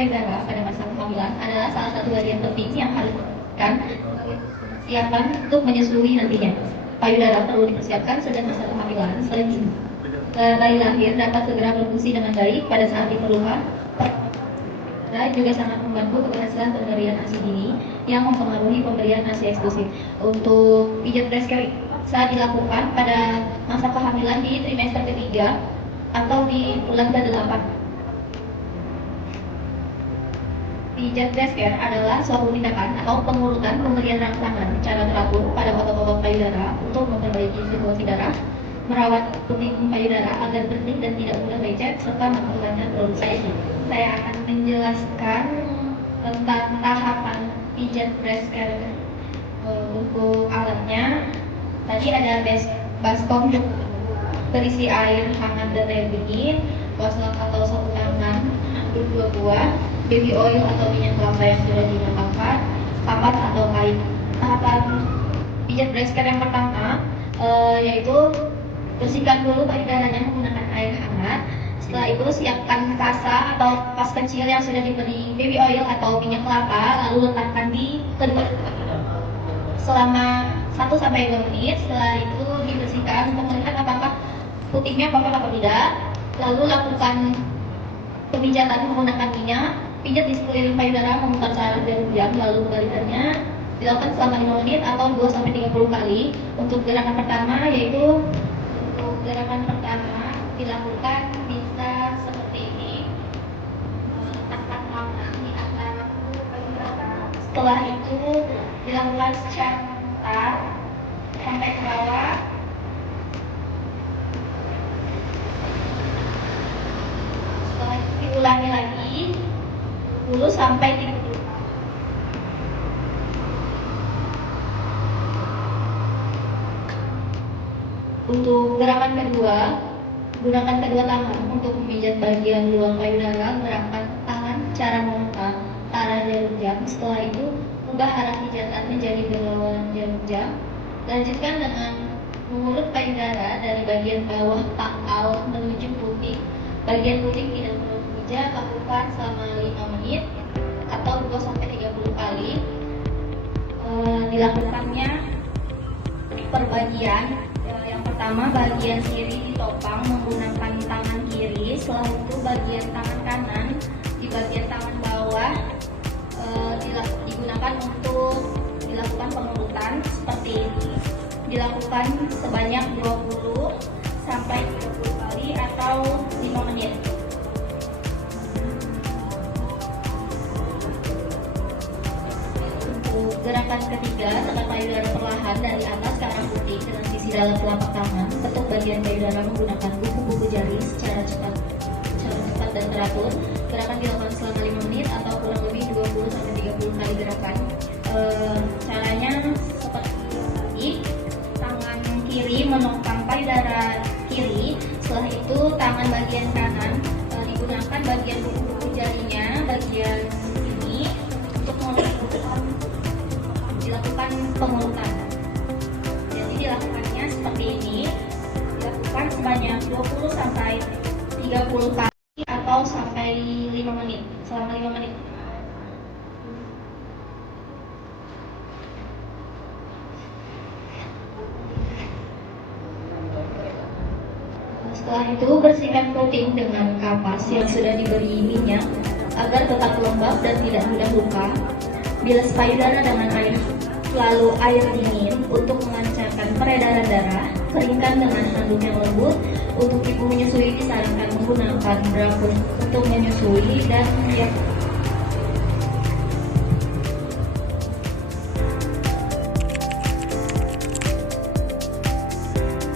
payudara pada masa kehamilan adalah salah satu bagian penting yang harus siapkan untuk menyusui nantinya. Payudara perlu dipersiapkan sejak masa kehamilan. Selain itu, bayi lahir dapat segera berfungsi dengan baik pada saat diperlukan. Dan juga sangat membantu keberhasilan pemberian ASI dini yang mempengaruhi pemberian ASI eksklusif. Untuk pijat breast care saat dilakukan pada masa kehamilan di trimester ketiga atau di bulan ke-8. Pijat breast care adalah suatu tindakan atau pengurutan pemberian rangsangan secara teratur pada otot-otot payudara untuk memperbaiki sirkulasi darah, merawat puting payudara agar bersih dan tidak mudah lecet, serta memperlancar produksi. Saya akan menjelaskan tentang tahapan pijat breast care. Untuk alatnya, tadi ada baskom berisi air hangat dan air dingin, wastafel atau sapu tangan hampir 2 buah, baby oil atau minyak kelapa yang sudah dimatangkan, kapas atau kain. Tahapan pijat breast care yang pertama yaitu bersihkan dulu payudaranya menggunakan air hangat. Setelah itu siapkan kasa atau kapas kecil yang sudah diberi baby oil atau minyak kelapa, lalu letakkan di kedua selama 1-2 menit. Setelah itu dibersihkan untuk melihat apakah putingnya kotor atau tidak. Lalu lakukan pemijatan menggunakan minyak. Pijat di sekeliling payudara memutar saraf jarum jam, lalu kebalikannya dilakukan selama 5 menit atau 2-30 kali. Untuk gerakan pertama dilakukan bisa seperti ini, letakkan tangan di antara payudara. Setelah itu dilakukan secara memutar sampai ke bawah. Setelah itu diulangi lagi 10-30. Untuk gerakan kedua, gunakan kedua tangan untuk memijat bagian luar payudara. Gerakan tangan cara memutar arah jarum jam. Setelah itu ubah arah pijatan menjadi berlawanan jarum jam. Lanjutkan dengan mengurut payudara dari bagian bawah pangkal menuju puting. Bagian puting tidak perlu dipijat, lakukan selama 5 menit atau 2-30 kali. Dilakukannya per bagian. Yang pertama, bagian kiri ditopang menggunakan tangan kiri. Setelah itu bagian tangan kanan di bagian tangan bawah digunakan untuk dilakukan pengurutan seperti ini. Dilakukan sebanyak 20-30 kali atau 5 menit. Untuk gerakan ketiga, tekan payudara perlahan dari atas ke arah puting dengan sisi dalam telapak tangan. Ketuk bagian payudara menggunakan kuku-kuku jari secara cepat dan teratur. Gerakan dilakukan selama 5 menit atau kurang lebih 20-30 kali gerakan. Caranya seperti tadi, tangan kiri menopang payudara kiri. Setelah itu tangan bagian kanan digunakan bagian kuku-kuku jarinya, bagian ini untuk dilakukan pengurutan. Jadi dilakukannya seperti ini, dilakukan sebanyak 20-30 kali atau sampai 5 menit, selama 5 menit. Setelah itu bersihkan puting dengan kapas yang sudah diberi minyak agar tetap lembab dan tidak mudah luka. Bilas payudara dengan air, lalu air dingin untuk melancarkan peredaran darah. Keringkan dengan handuk yang lembut. Untuk ibu menyusui disarankan menggunakan bra untuk menyusui dan